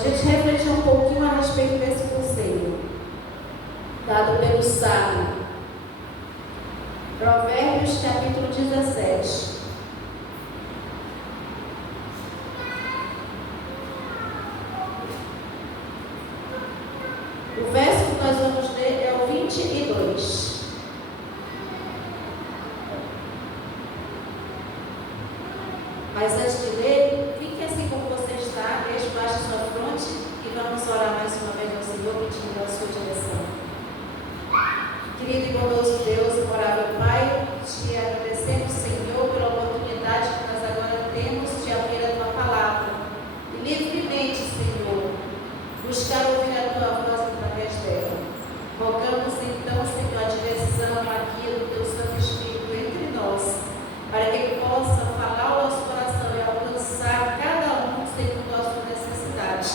gente refletir um pouquinho a respeito desse conselho dado pelo sábio. Provérbios capítulo 17. O verso que nós vamos ler é o 22. Mas antes de ler, fique assim como você está, deixe baixo a sua fronte e vamos orar mais uma vez ao Senhor, pedindo a sua direção. Querido e bondoso Deus, imutável Pai, te agradecemos, Senhor, pela oportunidade que nós agora temos de abrir a tua palavra e livremente, Senhor, buscar ouvir a tua voz através dela. Rogamos então, Senhor, a direção aqui do teu Santo Espírito entre nós, para que ele possa falar ao nosso coração e alcançar cada um segundo a sua necessidade.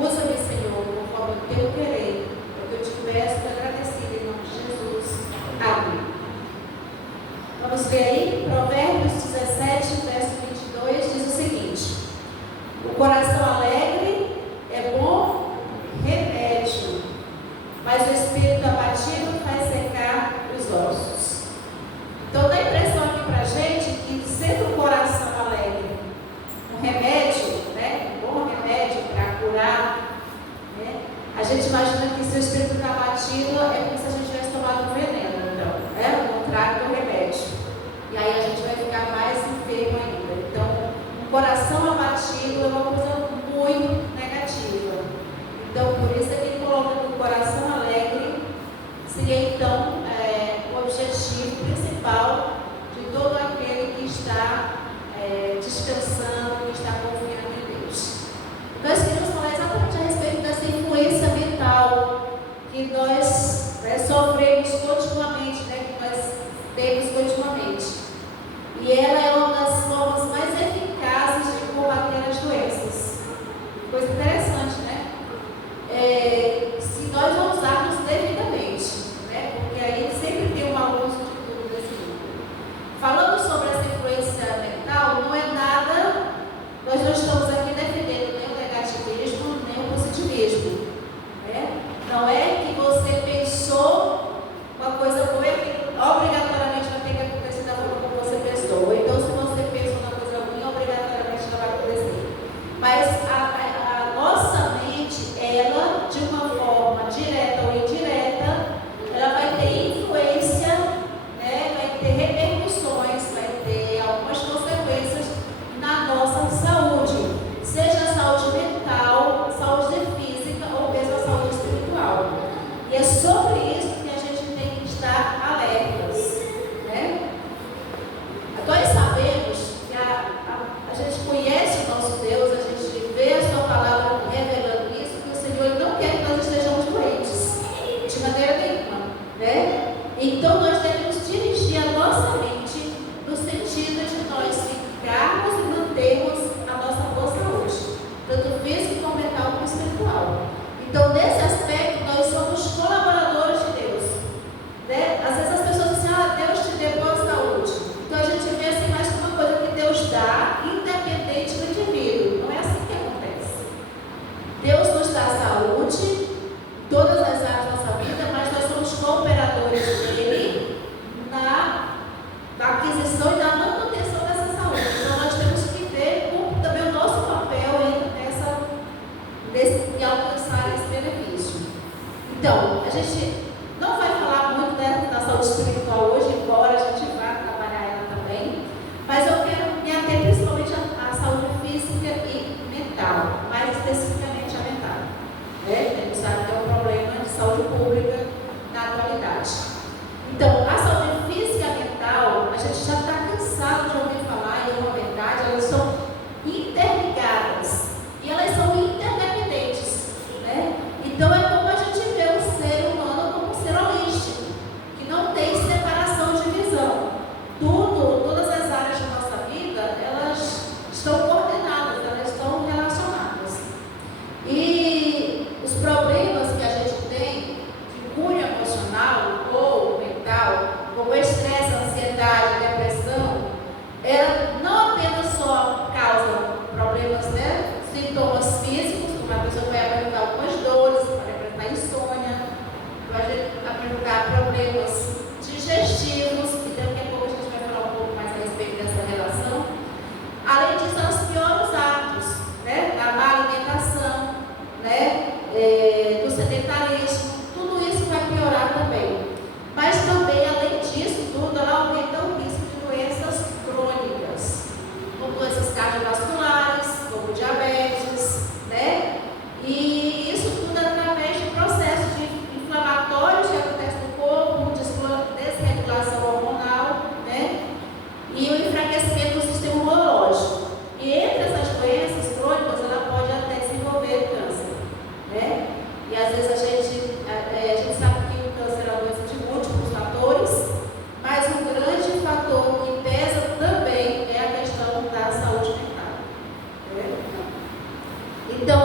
Usa-me, Senhor, conforme o teu querer. É o que eu te peço, agradecido em nome de Jesus. Amém. Vamos ver aí, Provérbios 17, verso 22, diz o seguinte: o coração alegre é bom remédio, mas o espírito abatido faz secar os ossos. Então dá a impressão aqui para a gente que sendo o coração alegre um remédio, né, um bom remédio para curar, né, a gente imagina que se o espírito está abatido é como se a gente tivesse tomado um veneno, então, é o contrário do remédio. E aí a gente vai ficar mais enfermo ainda. Então, um coração abatido é uma coisa muito negativa. Então, por isso é que ele coloca que o coração alegre seria então o objetivo principal de todo aquele que está descansando, que está confiando em Deus. Nós queremos falar exatamente a respeito dessa influência mental que nós sofremos continuamente, que nós temos continuamente. E ela é uma das formas mais eficazes de combater as doenças. Coisa interessante, né? Se nós não usarmos devidamente, né? Porque aí sempre tem um mau uso de tudo desse mundo. Falando sobre essa influência mental, não é nada, nós não estamos aqui defendendo nem o negativismo, nem o positivismo, né? Não é que você pensou uma coisa boa que obrigatoriamente vai ter que acontecer da forma como você pensou. Ou então, se você pensa uma coisa ruim, obrigatoriamente não vai acontecer. Mas a nossa mente, ela, de uma forma direta ou indireta, ela vai ter influência, né? Vai ter repercussões, vai ter algumas consequências na nossa saúde, seja a saúde mental, saúde física ou mesmo a saúde espiritual. E é sobre isso que a gente tem que estar alertas, né? Nós sabemos que a gente conhece o nosso Deus, a gente vê a sua palavra revelando isso, que o Senhor não quer que nós estejamos doentes, de maneira nenhuma, né? Então nós devemos dirigir a nossa mente no sentido de nós ficarmos e mantermos a nossa boa saúde, tanto física como mental como espiritual. Então, nesse aspecto, nós somos colaboradores de Deus, né? Às vezes as pessoas dizem, Deus te deu boa saúde. Então a gente vê assim mais como uma coisa que Deus dá, independente do indivíduo. Não é assim que acontece. Deus nos dá saúde em todas as áreas da nossa vida, mas nós somos cooperadores dele na aquisição e na manutenção dessa saúde. Então nós temos que ver também o nosso papel em alcançar esse benefício. Então, a gente não vai falar muito da saúde espiritual hoje, embora a gente vá trabalhar ela também, mas eu quero me ater principalmente à saúde física e mental, mais especificamente a mental, né? A gente sabe que é um problema de saúde pública na atualidade. Então, a saúde física e mental, a gente já está cansado de ouvir falar, e é uma verdade, elas são interligadas e elas são interdependentes, né? Então é como a gente vê o ser humano como um ser holístico, que não tem separação de visão. Todas as áreas da nossa vida, elas estão coordenadas, elas estão relacionadas. E os problemas que a gente tem de cunho emocional ou para problemas digestivos, e daqui a pouco a gente vai falar um pouco mais a respeito dessa relação. Além disso, os piores hábitos, né? Da má alimentação, né? Do sedentarismo, tudo isso vai piorar também. Mas também, além disso tudo, ela aumenta o risco de doenças crônicas, como doenças cardiovasculares, como diabetes, né? E isso tudo através de processos inflamatórios que acontecem no corpo, desregulação hormonal, né? E o enfraquecimento do sistema imunológico. E entre essas doenças crônicas, ela pode até desenvolver câncer, né? E às vezes a gente sabe que o câncer é uma doença de múltiplos fatores, mas um grande fator que pesa também é a questão da saúde mental, né? Então,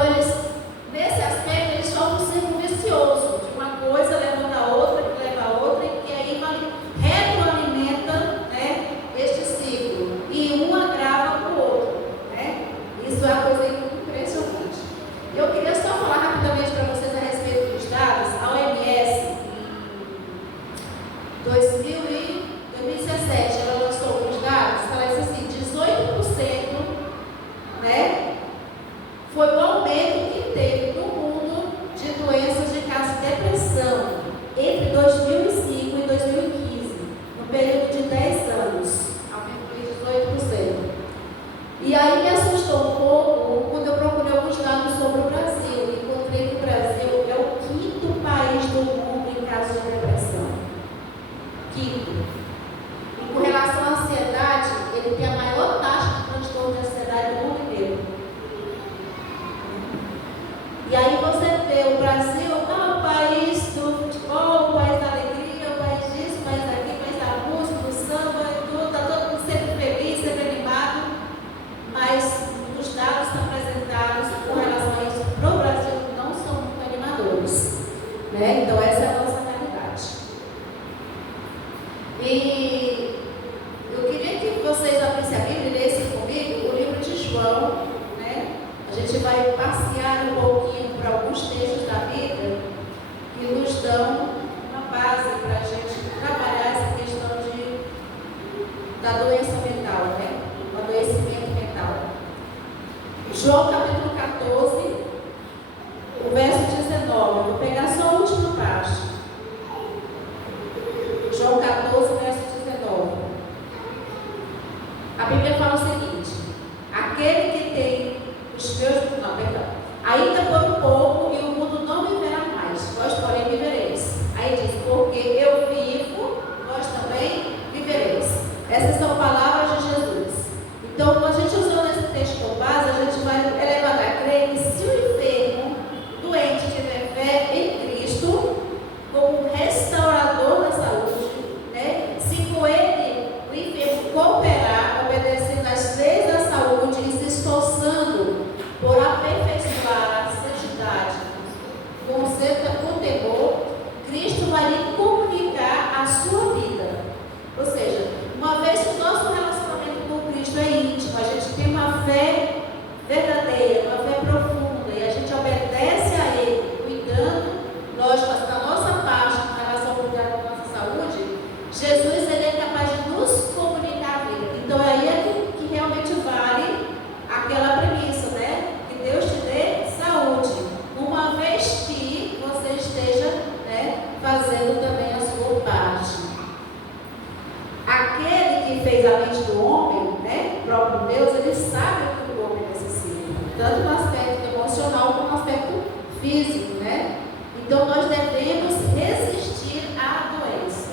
nesse aspecto, eles são um círculo vicioso, de uma coisa levando a outra, que leva a outra, e que aí retroalimenta, né, este ciclo, e um agrava o outro, né? Isso é uma coisa impressionante. Eu queria só falar rapidamente para vocês a respeito dos dados. A OMS, em 2017, ela lançou alguns dados, ela disse assim, 18%, né, foi o aumento que teve no mundo de doenças de casos de depressão entre 2005 e 2015, no período de 10 anos, aumentou em 18%. E aí me assustou um pouco quando eu procurei alguns dados sobre o Brasil. Encontrei que o Brasil é o 5º país do mundo em casos de depressão. 5º. E com relação à ansiedade, ele tem a maior taxa de transtorno de ansiedade do mundo inteiro. E aí você vê o Brasil, o país do futebol, o país da alegria, o país disso, o país daquilo, o país da música, do samba, e tudo, está todo mundo sempre feliz, sempre animado, mas os dados apresentados com relação a isso para o Brasil não são muito animadores, né? Então essa é a nossa realidade. E eu queria que vocês abrissem a Bíblia e lessem comigo o livro de João, né? A gente vai passear um pouquinho para alguns textos da Bíblia que nos dão uma base para a gente trabalhar essa questão da doença mental, né? O adoecimento mental. João capítulo 14, o verso 19. Eu vou pegar só a última parte. João 14, verso 19. A Bíblia fala o seguinte: aquele que tem os meus... Não, perdão. Ainda por um pouco e o mundo não me verá mais, vós porém vivereis. Aí diz, porque eu vivo, vós também vivereis. Essas são palavras de Jesus. Então, quando a gente usando esse texto como base, a gente vai levar a crer que se o enfermo, doente, tiver fé em Cristo, como restaurador da saúde, né? Se com ele o enfermo cooperar, obedecendo às leis da saúde e se esforçando por aperfeiçoar a santidade com temor, Cristo vai lhe comunicar a sua vida. Ou seja, uma vez que o nosso relacionamento com Cristo é íntimo, a gente tem uma fé verdadeira, uma fé profunda, e a gente obedece a Ele, cuidando, lógico, da nossa parte em relação ao cuidar da nossa saúde, Jesus ele é capaz de nos comunicar a vida. Então aí é que realmente vale aquela premissa, né? Que Deus te dê saúde, uma vez que você esteja, né, fazendo também a sua parte. Aquele que fez a mente do homem, né, o próprio Deus, ele sabe o que o homem necessita, tanto no aspecto emocional como no aspecto físico, né? Então nós devemos resistir à doença,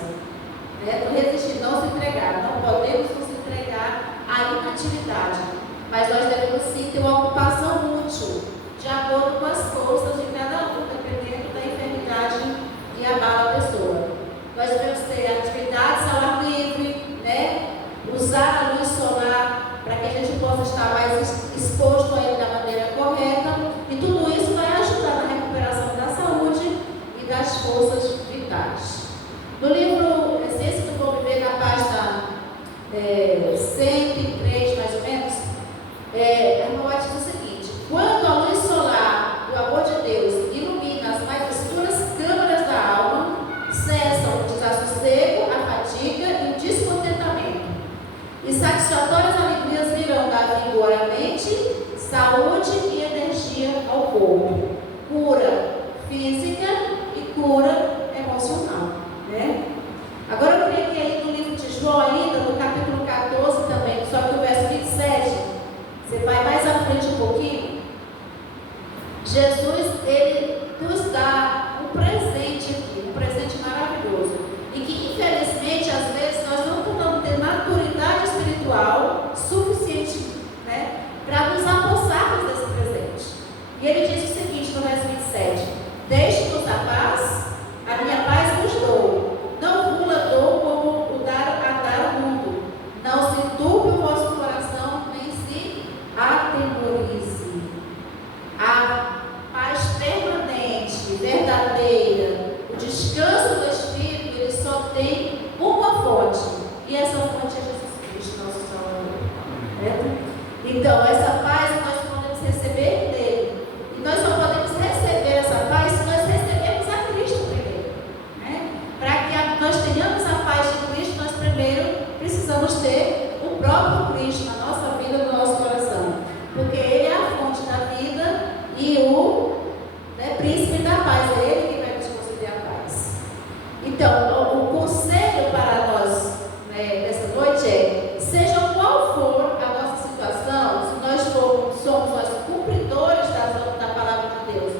né? Resistir, não se entregar, não podemos nos entregar à inatividade, mas nós devemos sim ter uma ocupação útil, de acordo com as forças de cada um, dependendo da enfermidade que abala a pessoa. Nós devemos ter atividades ao ar livre, né? Usar a luz solar para que a gente possa estar mais exposto a ele da maneira correta, e tudo isso vai ajudar na recuperação da saúde e das forças vitais. No livro Essência do Bom Viver, na página 103, mais ou menos, a irmã diz o seguinte: quando a luz solar do amor de Deus ilumina as mais escuras câmaras da alma, serve corpo. Cura física e cura emocional, né? Agora eu queria que aí no livro de João ainda, no capítulo 14 também, só que o verso 27, você vai mais à frente um pouquinho. Jesus, ele nos dá um presente aqui, um presente maravilhoso. E que infelizmente, às vezes, nós não podemos ter maturidade espiritual suficiente, né, para nos apossarmos desse presente. E ele diz o seguinte no verso 27: deixe-nos a paz, a minha paz vos dou. Não vula dou como o dar ao mundo. Não se turbe o vosso coração, nem se atemorize. A paz permanente, verdadeira, o descanso do Espírito, ele só tem uma fonte. E essa fonte é Jesus Cristo, nosso Salvador. Então, essa paz nós podemos receber dele. E nós só podemos receber essa paz se nós recebermos a Cristo primeiro, né? Para que nós tenhamos a paz de Cristo, nós primeiro precisamos ter o próprio Cristo na nossa vida, no nosso coração. Porque ele é a fonte da vida e o príncipe da paz. É ele que vai nos conceder a paz. Então, o conselho para nós nessa noite é: seja qual for a nossa situação, se nós somos os cumpridores da palavra de Deus,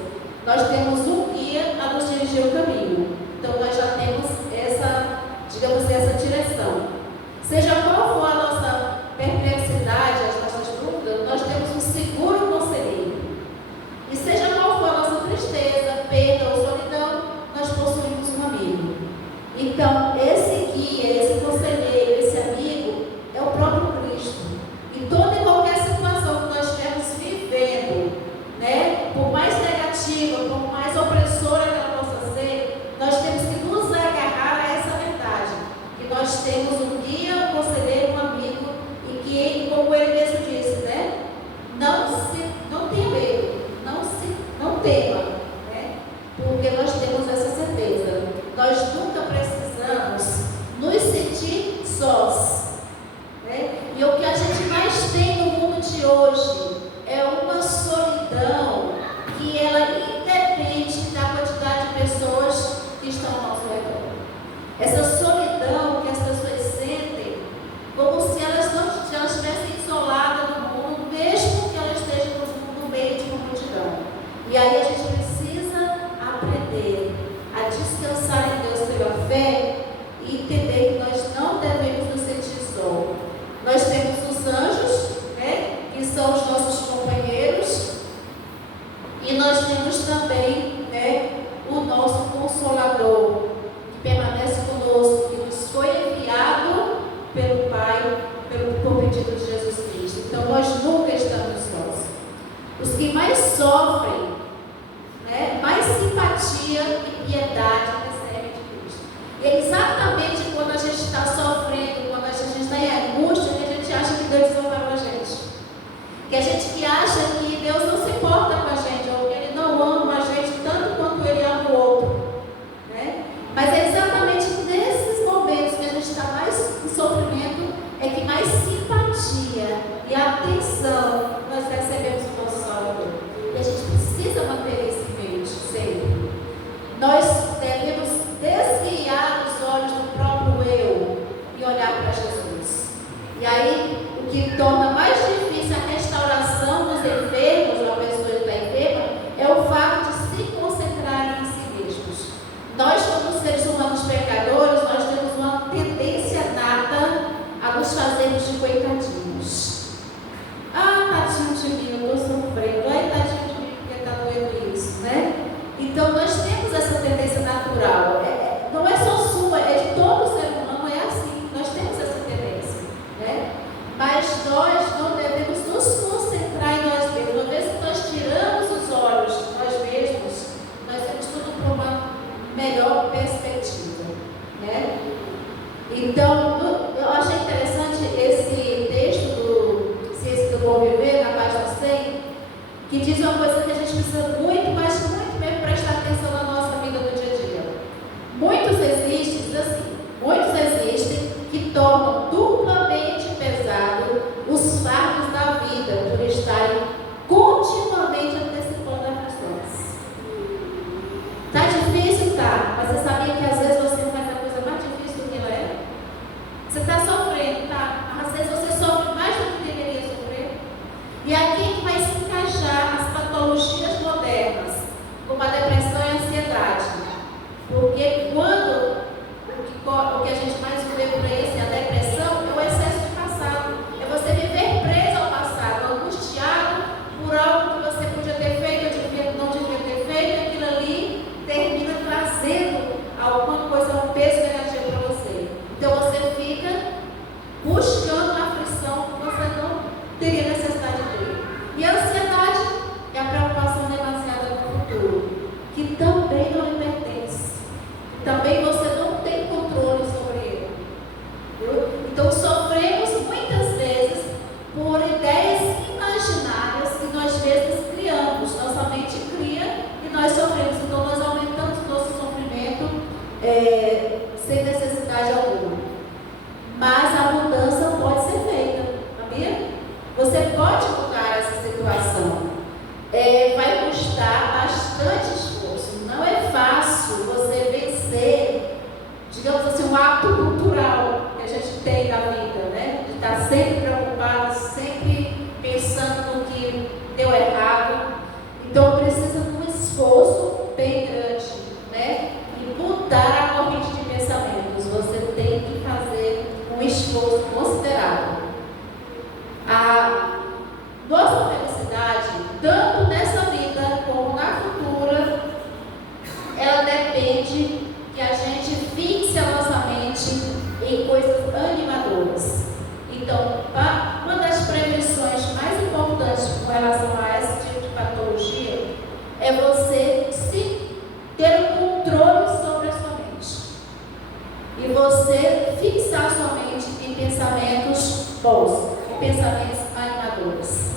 nós temos um guia a nos dirigir o caminho. Então nós já temos essa, digamos, essa direção. Seja qual for a nossa perplexidade, as nossas dúvidas, nós temos um seguro conselheiro. E seja qual for a nossa tristeza, perda ou solidão, nós possuímos um amigo. Então, esse guia, esse conselheiro, esse amigo, é o próprio Cristo. Em toda e qualquer situação que nós estivermos vivendo, né, por mais negativa, por mais opressora que ela possa ser, nós temos que nos agarrar a essa verdade. Que nós temos um guia, um conselheiro, um amigo, e que, como ele mesmo disse, né, não tenha medo, não tema, né, porque nós temos essa certeza. Nós nunca precisamos nos sentir sós, né? E o que a gente mais tem no mundo de hoje é uma solidão que ela independe da quantidade de pessoas que estão ao nosso redor. Essa solidão que as pessoas sentem como se elas estivessem isoladas no mundo, mesmo que elas estejam no meio de uma multidão. E aí a gente precisa aprender a descansar em Deus pela fé e entender que nós não devemos nos sentir só. Nós temos os anjos, né, que são os nossos companheiros, e nós temos também, né, o nosso Consolador, que permanece conosco, que nos foi enviado pelo Pai, por pedido de Jesus Cristo. Então nós nunca estamos sós. Os que mais sofrem, né, mais simpatia e piedade recebem de Cristo. E é exatamente quando a gente está sofrendo, quando a gente está em angústia, que a gente acha que Deus desamparou a gente. Que a gente que acha que Deus não se importa com a gente, ou que Ele não ama a gente tanto quanto Ele ama o outro, né? Mas é exatamente nesses momentos que a gente está mais em sofrimento, é que mais simpatia e atenção nós recebemos do nosso Salvador. E a gente precisa esforço bem grande, né? E mudar a corrente de pensamentos. Você tem que fazer um esforço considerável. A nossa felicidade, tanto nessa vida como na futura, ela depende que a gente fixe a nossa mente em coisas animadoras. Então, uma das prevenções mais importantes com relação a esse tipo de patologia é você ter um controle sobre a sua mente. E você fixar sua mente em pensamentos bons, em pensamentos animadores.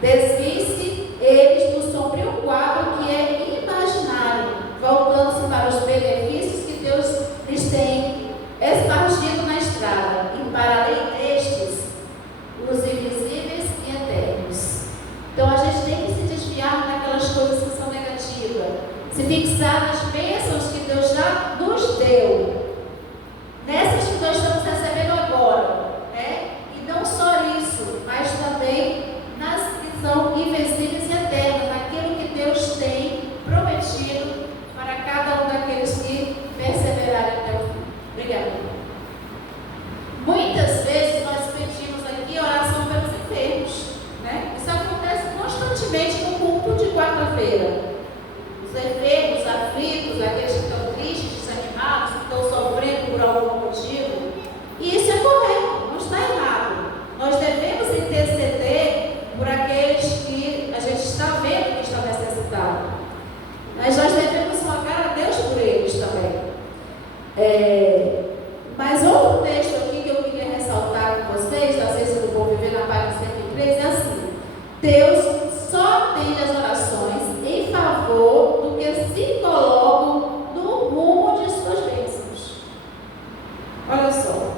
Desvie-se eles do sombrio quadro que é imaginário, voltando-se para os benefícios que Deus lhes tem espargido na estrada, e para além destes, os invisíveis e eternos. Então a gente tem que se desviar daquelas coisas que são negativas, se fixar nas bênçãos que Deus já nos deu, nessas que nós estamos recebendo agora, né? E não só isso, mas também nas que são invisíveis e eternas, naquilo que Deus tem prometido para cada um daqueles que perseverarem até o fim. Obrigada. Muitas vezes nós pedimos aqui oração pelos enfermos, né? Isso acontece constantemente no culto de quarta-feira. Os enfermos, aflitos, aqueles que estão tristes, desanimados, que estão sofrendo por algum motivo. E isso é correto, não está errado. Nós devemos interceder por aqueles que a gente está vendo que estão necessitados. Mas nós devemos rogar a Deus por eles também. Mas outro texto aqui que eu queria ressaltar com vocês, da ciência do bom viver na página 103, é assim: Deus só atende as orações em favor do que se colocam no rumo de suas bênçãos. Olha só,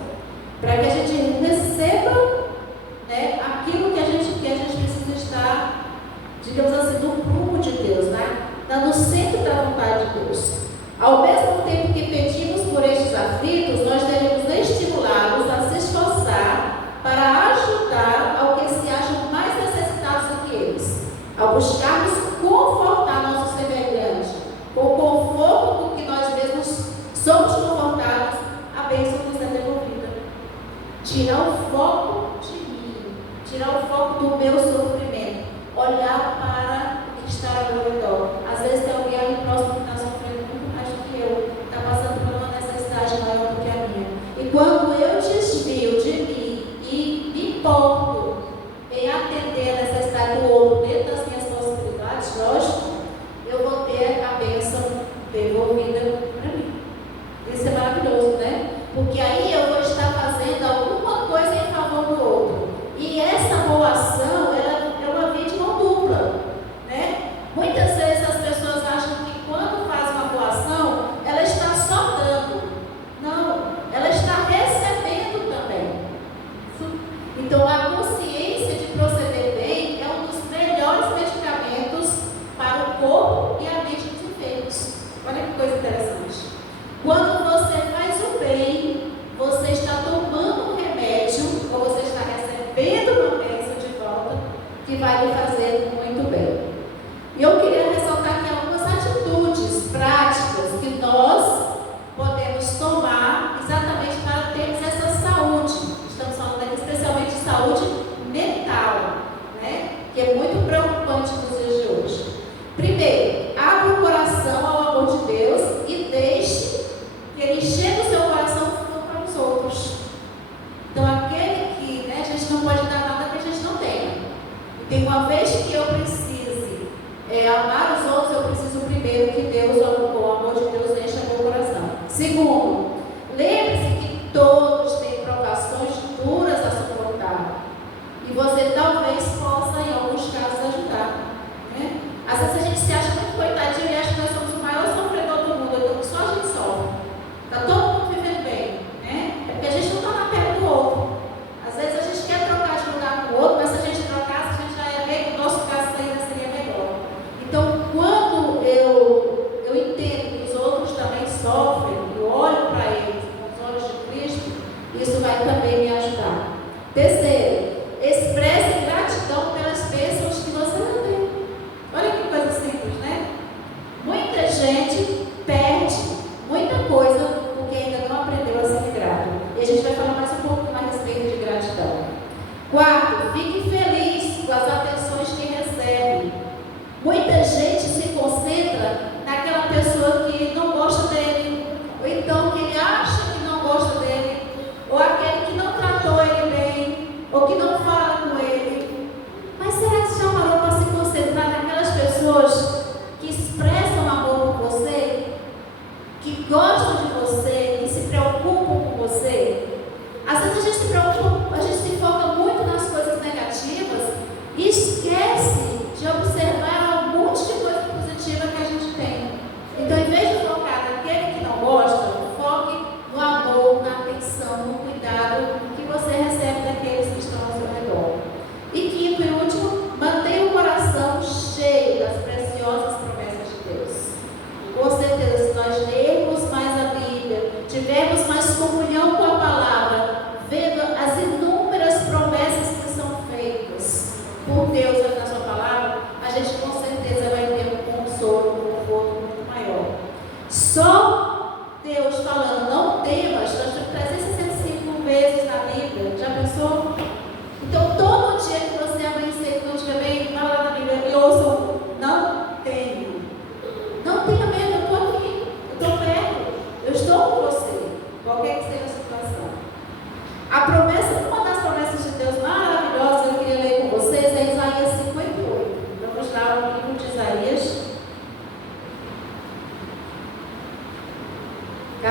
para que a gente receba, né, aquilo que a gente precisa estar, digamos assim, no rumo de Deus, né? No centro da vontade de Deus. Ao mesmo tempo que pedimos por estes aflitos, nós devemos estimulá-los a se esforçar para ajudar ao que se acham mais necessitados do que eles, ao buscarmos confortar nossos semelhantes, com o conforto com que nós mesmos somos confortados, a bênção nos é devolvida. Tirar o foco de mim, tirar o foco do meu sofrimento, olhar para o que está ao meu redor. Às vezes tem alguém ali próximo que está sofrendo muito mais do que eu, está passando por uma necessidade maior do que a minha. E quando eu desvio de mim e me importo em atender a necessidade do outro dentro das minhas possibilidades, lógico, eu vou ter a bênção devolvida para mim. Isso é maravilhoso, né? Porque aí eu vou estar fazendo alguma coisa em favor do outro. E essa boa ação, ela é uma via de mão dupla, né? Muitas vezes as pessoas acham que quando faz uma boa ação, ela está só dando. Não, ela está recebendo também. Então a consciência de proceder bem é um dos melhores medicamentos para o corpo e a mente dos enfermos. Olha que coisa interessante. Quando você faz o bem, você está tomando um remédio, ou você está recebendo uma bênção de volta, que vai lhe fazer muito bem. E eu queria ressaltar aqui algumas atitudes práticas que nós podemos tomar exatamente para termos essa saúde. Estamos falando aqui especialmente de saúde mental, né? Que é muito preocupante nos dias de hoje. Primeiro, abra o coração ao amor de Deus e deixe que Ele enche o seu coração para os outros. Então, aquele que, né, a gente não pode dar nada que a gente não tenha. E tem uma vez que eu precise amar os outros, eu preciso primeiro que Deus, com o amor de Deus, encha o meu coração. Segundo, lembre-se que todos têm provações duras a suportar. E você talvez possa, em alguns casos, ajudar. Né? Às vezes a gente se acha muito coitadinho e acha que nós somos o maior sofredor do mundo, então só a gente sofre. Está todo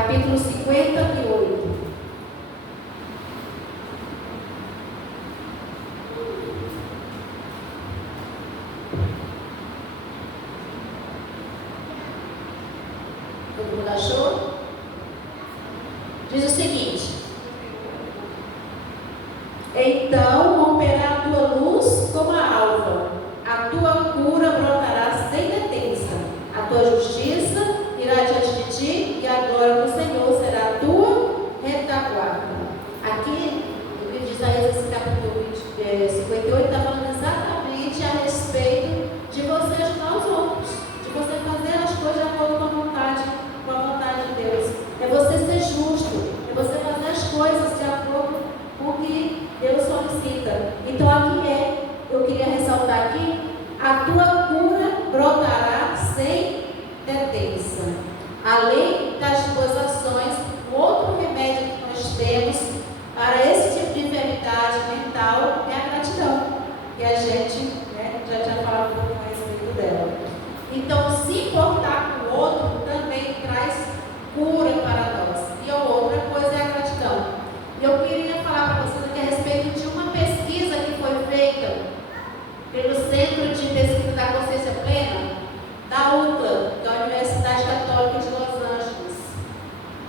capítulo 58. Todo mundo achou? Diz o seguinte: então romperá a tua luz como a alva, a tua cura brotará sem detença, a tua justiça irá diante de ti, e a glória do Senhor será a tua retaguarda. Aqui, no livro de Isaías, esse capítulo 58, está falando exatamente a respeito de você ajudar os outros, de você fazer as coisas de acordo com a vontade de Deus. É você ser justo, é você fazer as coisas de acordo com o que Deus solicita. Então aqui eu queria ressaltar aqui, a tua cura brotará sem detença. Além das tuas ações, outro remédio que nós temos para esse tipo de enfermidade mental é a gratidão, que a gente já tinha falado um pouco a respeito dela. Então, se importar com o outro também traz cura para nós. E a outra coisa é a gratidão. E eu queria falar para vocês aqui a respeito de uma pesquisa que foi feita pelo Centro de Pesquisa da Consciência Plena, da UCLA, da Universidade Católica de Los Angeles.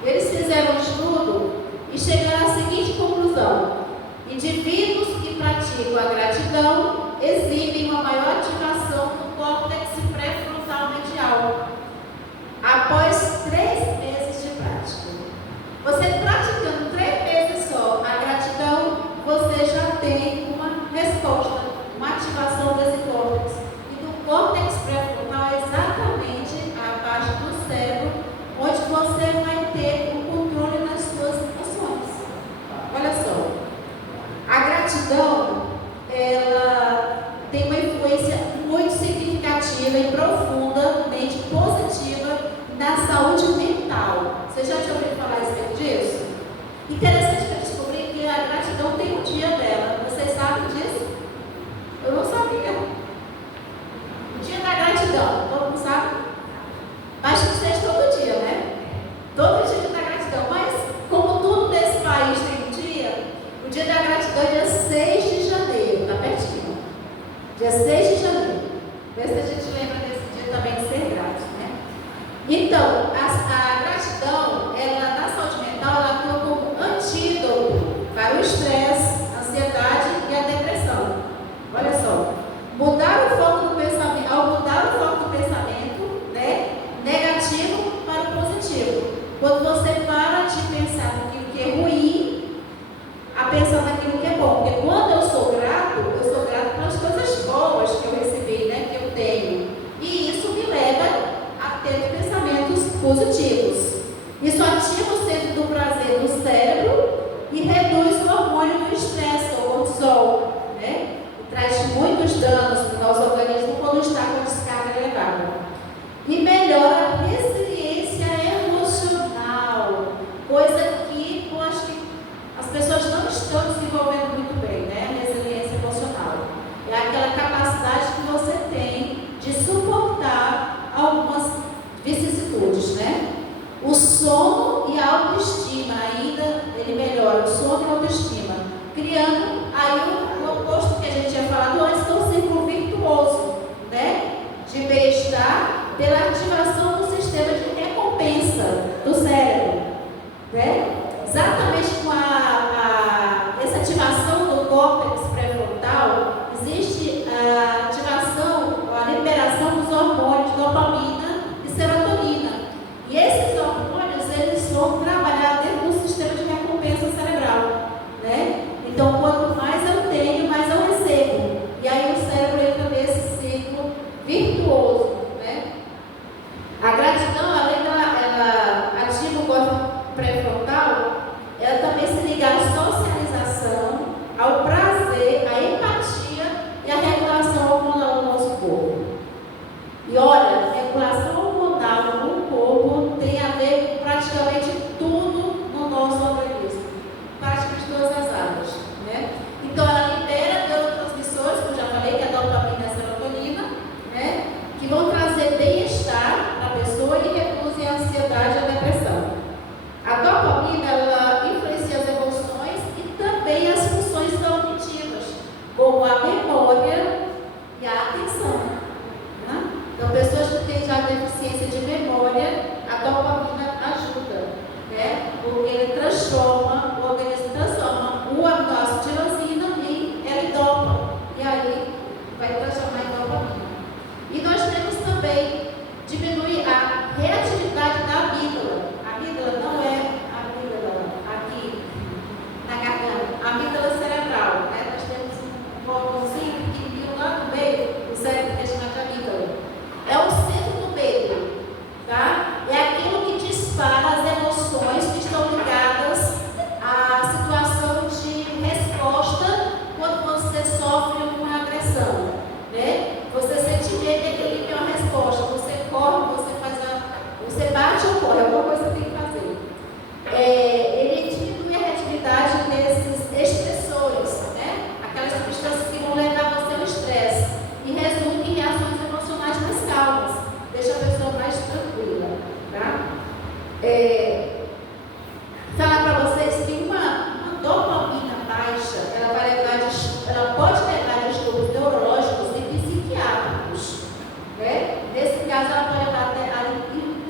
Eles fizeram um estudo e chegaram à seguinte conclusão: indivíduos que praticam a gratidão exibem uma maior ativação do córtex pré-frontal medial após 3 meses de prática. Você praticando 3 meses só a gratidão, você já tem uma resposta, uma ativação desse córtex. E do córtex pré-frontal é exatamente a parte do cérebro onde você vai ter o controle das suas emoções. Olha só, a gratidão, ela tem uma influência muito significativa e profundamente positiva na saúde mental. Você já tinha ouvido falar a respeito disso? Interessante que eu descobri que a gratidão tem um dia dela. Vocês sabem disso? Eu não sabia. O dia da gratidão, todo mundo sabe? Acho que seja todo dia, né? Todo dia da gratidão. Mas, como tudo nesse país tem um dia, o dia da gratidão é dia 6 de janeiro, tá pertinho. Dia 6 de janeiro. Vê se a gente lembra desse dia também de ser grato, né? Então, a gratidão, ela, na saúde mental, ela atua como antídoto para o estresse, a ansiedade e a depressão. Olha só, mudar o foco do pensamento, ao mudar o foco do pensamento, né, negativo para o positivo. Quando você para de pensar naquilo que é ruim, a pensar naquilo que é bom. Porque quando eu sou grato pelas coisas boas que eu recebi, né, que eu tenho. E isso me leva a ter pensamentos positivos. Isso ativa o centro do prazer do cérebro e reduz o hormônio do estresse, o cortisol, né? E traz muitos danos no nosso organismo quando está com descarga elevada. E melhora a resiliência emocional, coisa que eu acho que as pessoas não estão desenvolvendo muito bem, né? A resiliência emocional. É aquela capacidade que você tem de suportar algumas vicissitudes, né? O sono e a autoestima ainda, ele melhora o sono e a autoestima, criando aí o oposto que a gente tinha falado antes, que é um círculo virtuoso, né? De bem-estar pela ativação do sistema de recompensa do cérebro, né? Exatamente com essa ativação do córtex pré-frontal, existe a ativação, a liberação dos hormônios dopamina e serotonina. E esses hormônios, eles vão trabalhar dentro do sistema de recompensa cerebral, né? Então, quanto mais eu tenho, mais eu recebo. E aí o cérebro entra nesse ciclo virtuoso, né? A gratidão, além dela ativa o córtex pré-frontal, ela também se liga à socialização, ao prazer, à empatia e à regulação hormonal do nosso corpo. E olha, regulação hormonal no corpo tem a ver com praticamente tudo no nosso organismo, praticamente todas as áreas, né? Então ela libera neurotransmissores, como eu já falei, que é a dopamina e a serotonina, né? Que vão trazer bem-estar para a pessoa e reduzem a ansiedade e a depressão. mais tranquila, tá? Falar para vocês que uma dopamina baixa, ela pode levar a distúrbios neurológicos e psiquiátricos, né? Nesse caso, ela pode levar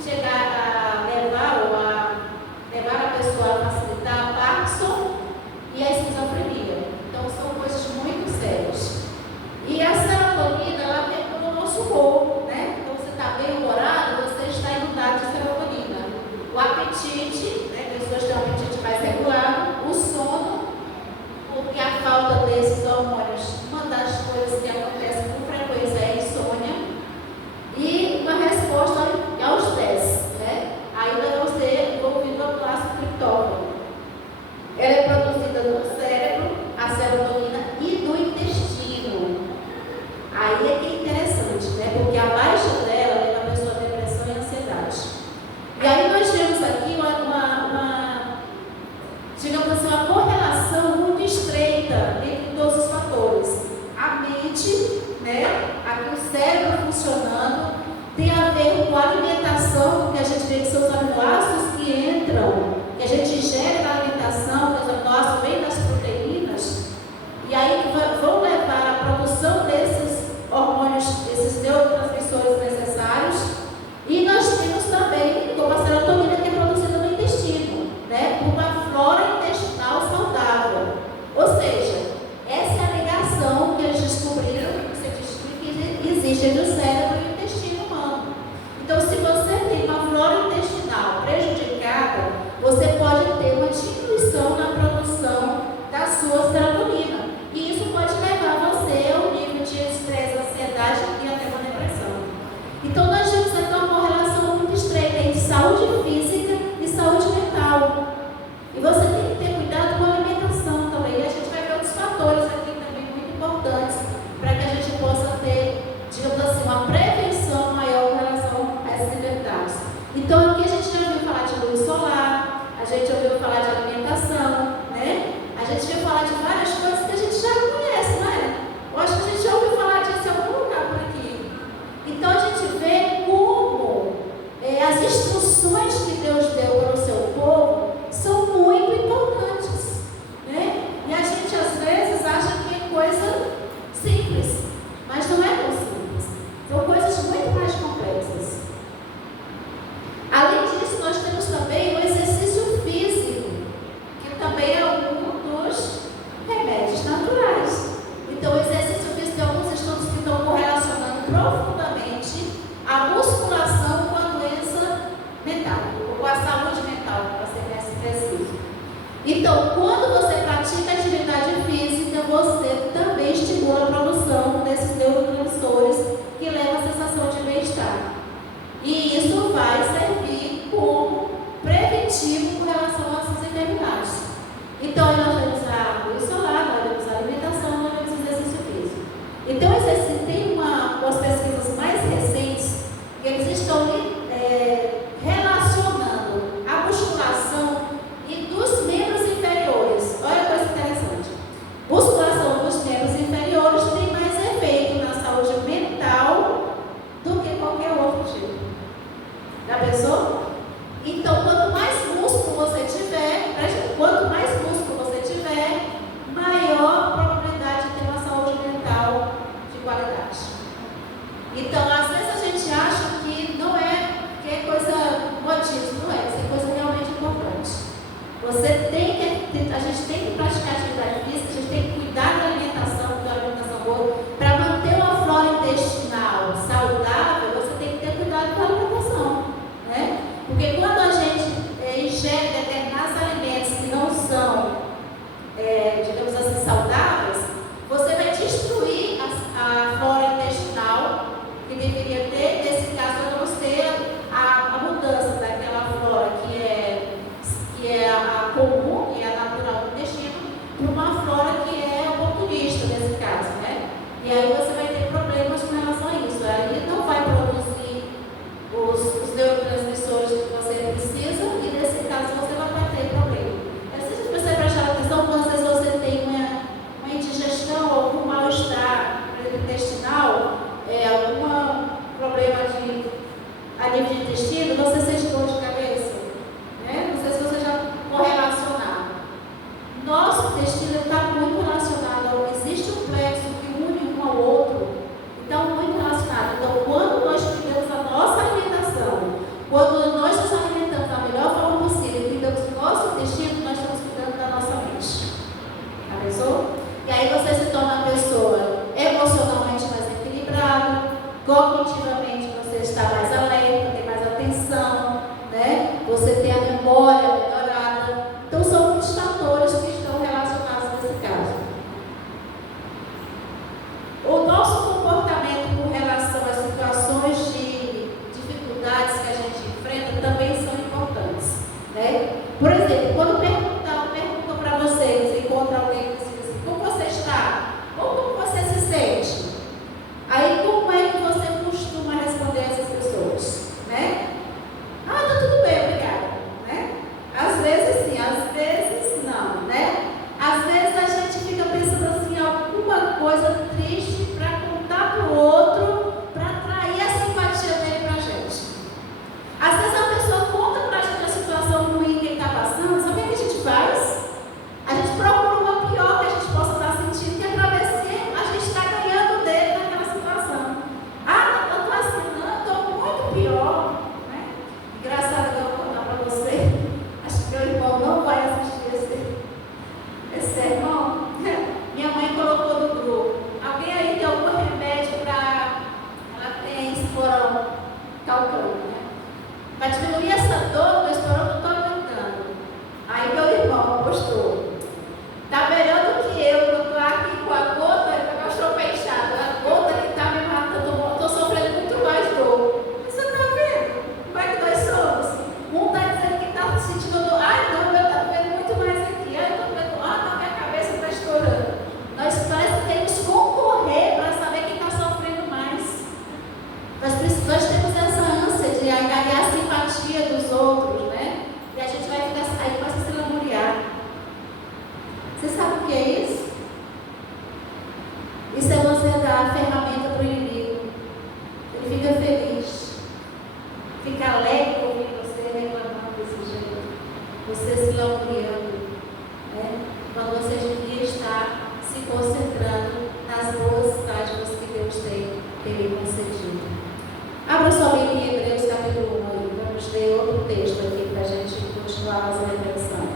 chegar a levar a pessoa a facilitar a Parkinson e a esquizofrenia. Então, são coisas muito sérias. E a serotonina, ela regula o nosso humor, né? Então, você está bem humorado, você está inundado de serotonina. O apetite, né? Pessoas têm um apetite mais regulado, o sono, porque a falta desses hormônios, uma das coisas que acontece com frequência é a insônia, e uma resposta ao estresse, né? Ainda não ser envolvido no ácido triptófano. Ela é produzida no cérebro, a serotonina, e do intestino. Aí é que é interessante, né? Porque a baixa dela leva a pessoa a depressão e ansiedade. E aí nós temos aqui digamos assim, uma correlação muito estreita entre todos os fatores. A mente, né? Aqui o cérebro funcionando, tem a ver com a alimentação, porque a gente vê que são os aminoácidos que entram, que a gente ingere na alimentação, que os aminoácidos vêm das proteínas, e aí vão levar à produção desses hormônios, desses neurotransmissores necessários. E nós temos também, como a serotonina, que é produzida no intestino, né, por uma flora intestinal saudável. Ou seja, essa é a ligação que eles descobriram, que existe entre o cérebro e o intestino humano. Então, se você tem uma flora intestinal prejudicada, você pode ter uma diminuição na produção da sua serotonina. E isso pode levar você ao nível de estresse, ansiedade e até uma depressão. Então, nós temos aqui uma correlação muito estreita entre saúde física e saúde mental. E você tem que ter cuidado com a alimentação também. E a gente vai ver outros fatores aqui também muito importantes para que a gente possa ter, digamos assim, uma prevenção maior com relação a essas enfermidades. Então, aqui a gente já ouviu falar de luz solar, a gente ouviu falar de alimentação, né? A gente ouviu falar de várias coisas que a gente já conhece, não é? Eu acho que a gente já ouviu falar disso em algum lugar por aqui. Então, a gente vê como as instruções que Deus deu para o seu povo são muito importantes, né? E a gente, às vezes, acha que é coisa simples, mas não é tão simples. São coisas muito mais complexas. Além disso, nós temos também o exercício físico, que também é um dos remédios naturais. Então, o exercício físico, tem alguns estudos que estão correlacionando profundamente a musculação com a doença mental, ou com a saúde mental, para ser mais específico. Então, quando você pratica atividade física, você também estimula a produção desses neurotransmissores que levam a sensação de bem-estar. E isso vai servir como preventivo com relação a essas enfermidades. Então, nós temos a luz solar, nós temos a alimentação, nós temos o exercício físico. Então, tem umas pesquisas mais recentes que eles estão relacionando a musculação e dos membros inferiores. Olha a coisa interessante. Musculação dos membros inferiores tem mais efeito na saúde mental do que qualquer outro tipo. Já pensou? Então, quanto mais músculo você tiver, maior probabilidade de ter uma saúde mental de qualidade. Então, às vezes a gente acha que não é, que é coisa modismo, não é, isso é coisa realmente importante. A gente tem que praticar atividade física, a gente tem que cuidar da alimentação boa. Para manter uma flora intestinal saudável, você tem que ter cuidado com a alimentação, né? nível de intestino, você sente dor de cabeça, né? Não sei se você já correlacionar. Nosso intestino está muito relacionado, existe um plexo que une um ao outro, então muito relacionado. Então, quando nós cuidamos da nossa alimentação, quando nós nos alimentamos da melhor forma possível, cuidamos do nosso intestino, nós estamos cuidando da nossa mente. Já pensou? E aí você se torna uma pessoa emocionalmente mais equilibrada, cognitivamente você está mais alerta, tem mais atenção, né? Você tem a memória melhorada. Então são muitos fatores que estão relacionados nesse caso. O nosso comportamento com relação às situações de dificuldades que a gente enfrenta também são importantes, né? Por exemplo, quando perguntam para vocês, encontra alguém que diz assim, como você está? Ou como você se sente? Aí como é que você costuma responder a essas pessoas, né? Ah, tá tudo bem, obrigada, né? Às vezes sim, às vezes não, né? Às vezes a gente fica pensando assim, alguma coisa triste para contar para o outro, para atrair a simpatia dele para a gente. Às vezes a pessoa conta para a gente a situação ruim que ele está passando, sabe o que a gente faz? A gente procura uma pior que a gente possa estar sentindo, que é para ver se a gente está ganhando dele naquela situação. Ah, eu estou assim, não, eu estou muito pior, né? Engraçado, eu vou contar para você, acho que meu irmão não vai assistir esse sermão. Minha mãe colocou no grupo. Alguém aí tem algum remédio para... Ela tem esporão calcando, né? Para diminuir essa dor, o esporão não estou aguentando. Aí meu irmão postou. Está melhor do que eu estou aqui com a gota, com a cachorro fechado. A gota que está me matando, estou sofrendo muito mais dor. Você está vendo? Como é que nós somos? Um está dizendo que está sentindo dor. Ai, não, eu estou vendo muito mais aqui. Ai, eu estou vendo, não, minha cabeça está estourando. Nós parece que temos que concorrer para saber quem está sofrendo mais. Nós temos essa ânsia de ganhar a simpatia dos outros, né? E a gente vai ficar aí, começa a se lamuriar. Você sabe o que é isso? Isso é você dar a ferramenta para o inimigo. Ele fica feliz, fica alegre com você reclamando desse jeito, você se lamuriando, né? Quando você devia estar se concentrando nas boas dádivas que Deus tem lhe concedido. Abra sua Bíblia em Hebreus capítulo 1 aí. Vamos ler outro texto aqui para a gente continuar a nossa reflexão.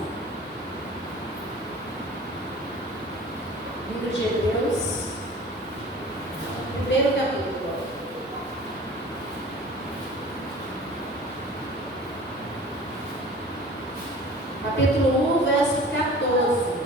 Livro de Hebreus, primeiro capítulo. Capítulo 1, verso 14.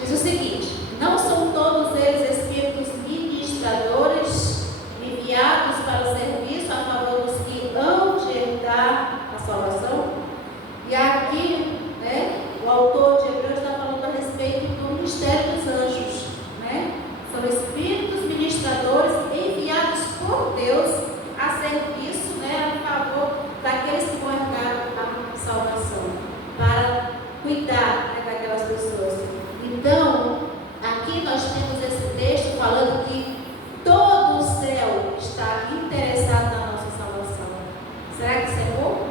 Diz o seguinte: não são todos eles espíritos ministradores enviados para o serviço a favor dos que hão de herdar a salvação? E aqui, né, o autor de Hebreus está falando a respeito do ministério dos anjos, né? São espíritos ministradores enviados por Deus a serviço, né, a favor daqueles que vão herdar a salvação, para cuidar, né, daquelas pessoas. Então, aqui nós temos esse texto falando que todo o céu está interessado na nossa salvação. Será que isso é bom?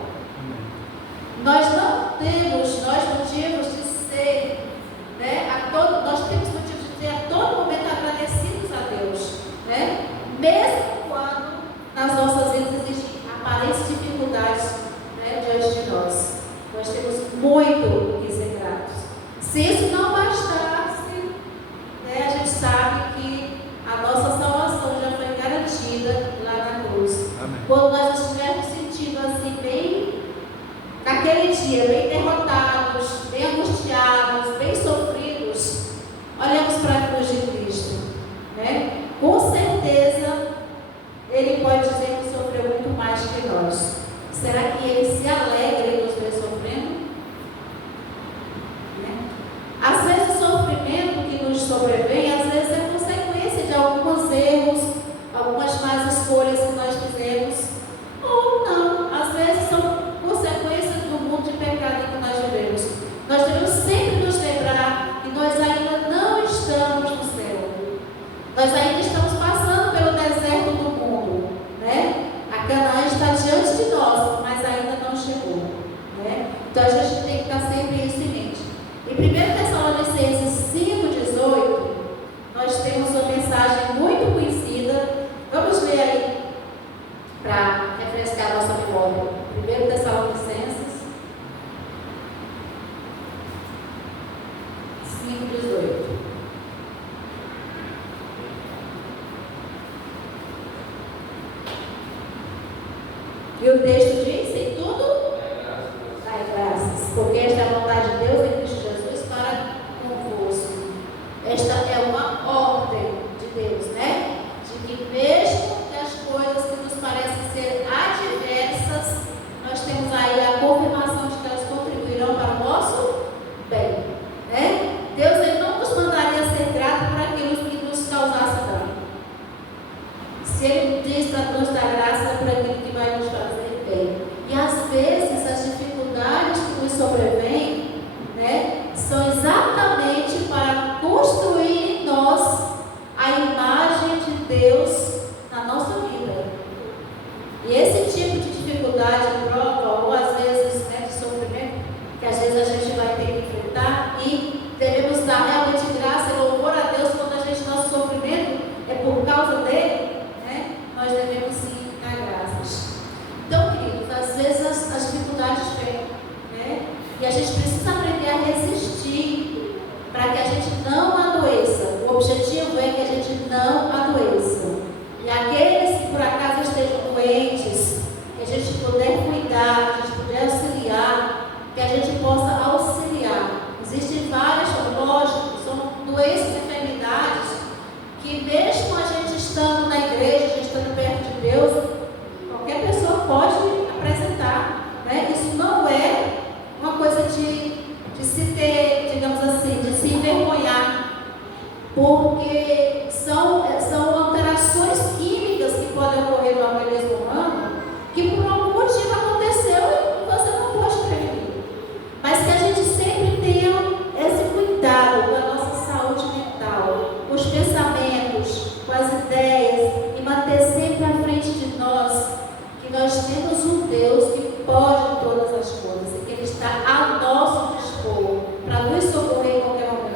Nós não temos motivos de ser, né, nós temos motivos de ser a todo momento agradecidos a Deus, né? Mesmo quando nas nossas vidas existem aparentes dificuldades, né, diante de nós. Nós temos muito o que ser gratos. Se isso não bastasse, né, a gente sabe que a nossa salvação já foi garantida lá na cruz. Amém. Quando nós estivermos sentindo assim, bem, naquele dia, bem derrotados, bem angustiados, bem sofridos, olhamos para a cruz de Cristo, né? Com certeza, Ele pode dizer que sofreu muito mais que nós. Será que Ele se alegra em nos ver sofrendo? Às vezes o sofrimento que nos sobrevém, às vezes é consequência de alguns erros, algumas más escolhas que nós fizemos, ou não, às vezes são consequências do mundo de pecado que nós vivemos. Nós devemos sempre nos lembrar que nós ainda não estamos Nós ainda estamos passando pelo deserto do mundo, né? A Canaã está diante de nós, mas ainda não chegou, né? Então a gente tem que estar sempre isso em mente. Em 1 Tessalonicenses 5,18, nós temos uma mensagem muito conhecida. Vamos ler aí, para refrescar a nossa memória. 1 Tessalonicenses 5,18. E o texto diz: em tudo, dai graças, porque esta é a vontade de Deus em Cristo Jesus para convosco. Esta é uma ordem de Deus, né? De que mesmo que as coisas que nos parecem ser adversas, nós temos aí a confirmação de que elas contribuirão para o nosso bem, né? Deus, ele não nos mandaria ser grato por aquilo que nos causasse dano. Se ele diz para nos dar graça, é por aquilo que vai nos fazer bem. E às vezes as dificuldades que nos sobrevêm, né, são exatamente para construir em nós a imagem de Deus na nossa vida. E esse tipo de dificuldade, prova, ou às vezes, né, de sofrimento, que às vezes a gente vai ter que enfrentar, e devemos dar realmente graça e louvor a Deus quando a gente, nosso sofrimento é por causa dele, né? Nós devemos sim dar graças. Então, queridos, às vezes as dificuldades vêm, né? E a gente precisa aprender a resistir para que a gente não adoeça. O objetivo é que a gente não adoeça. E aqueles que por acaso estejam doentes, que a gente puder cuidar, que a gente puder auxiliar, que a gente possa auxiliar. Existem várias, lógico, são doenças e enfermidades que mesmo a gente estando na igreja, a gente estando perto de Deus, qualquer pessoa pode apresentar, né? Isso não é uma coisa de se ter, digamos assim, de se envergonhar, porque são alterações químicas que podem ocorrer no organismo humano, que por algum motivo aconteceu e você não pode prevenir. Mas que a gente sempre tenha esse cuidado com a nossa saúde mental, com os pensamentos, com as ideias, e manter sempre à frente de nós que nós temos um Deus que pode todas as coisas e que Ele está a nosso dispor para nos socorrer em qualquer momento.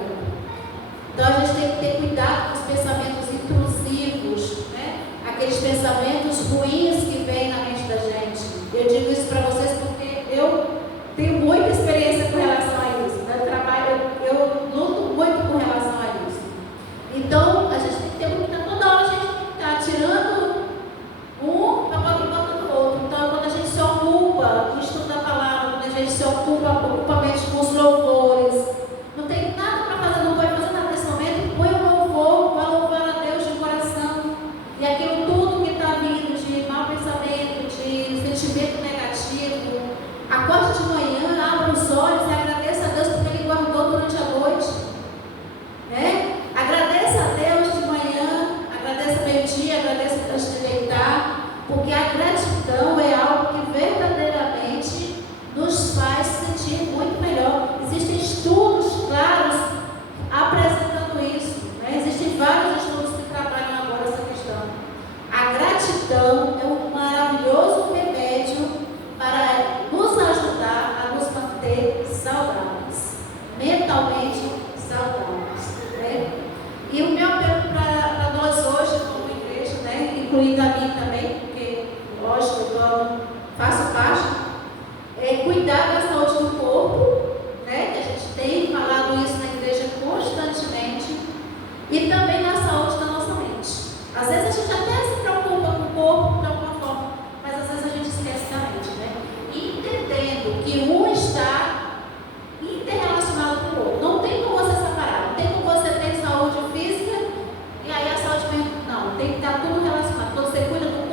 Então a gente tem que ter cuidado com os pensamentos intrusivos, né? Aqueles pensamentos ruins que vêm na mente da gente. Eu digo isso para vocês porque eu tenho muita experiência com relação a isso, né? Eu luto muito com relação a isso. Então a gente tem que ter muito, toda hora a gente tem que estar tirando um para botando o outro. Então quando a gente se ocupa do estudo da palavra, quando a gente se ocupa a mente com os louvores, não tem nada para fazer, não pode fazer nada nesse momento, põe o louvor, vai louvar a Deus de coração, e aquilo tudo que está vindo de mau pensamento, de sentimento negativo, acorde de manhã, abra os olhos e agradeça a Deus porque Ele guardou durante a noite, né? Agradeça a Deus de manhã, agradeça meio-dia, agradeça antes de deitar, porque a gratidão é algo que verdadeiramente nos faz sentir muito melhor. Existem estudos claros apresentando isso, né? Existem vários estudos que trabalham agora essa questão. A gratidão é um maravilhoso remédio para nos ajudar a nos manter saudáveis, mentalmente saudáveis, né? E o meu apelo para nós hoje, como igreja, né, incluindo a mim também, porque, lógico, eu faço parte, é cuidar da saúde do corpo, né, que a gente tem falado isso na igreja constantemente, e também na saúde da nossa mente. Às vezes a gente até se preocupa com o corpo de alguma forma, mas às vezes a gente esquece da mente, né? Entendendo que um está interrelacionado com o outro. Não tem como você separar, não tem como você ter saúde física e aí a saúde mental. Não, tem que estar tudo relacionado. Quando você cuida do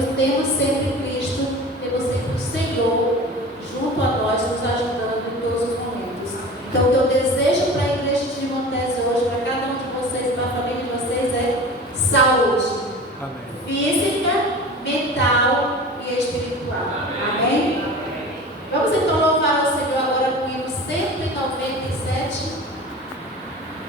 temos sempre Cristo, temos sempre o Senhor junto a nós, nos ajudando em todos os momentos. Então, o que eu desejo para a igreja de Timóteo hoje, para cada um de vocês, para a família de vocês, é saúde. Amém. Física, mental e espiritual. Amém?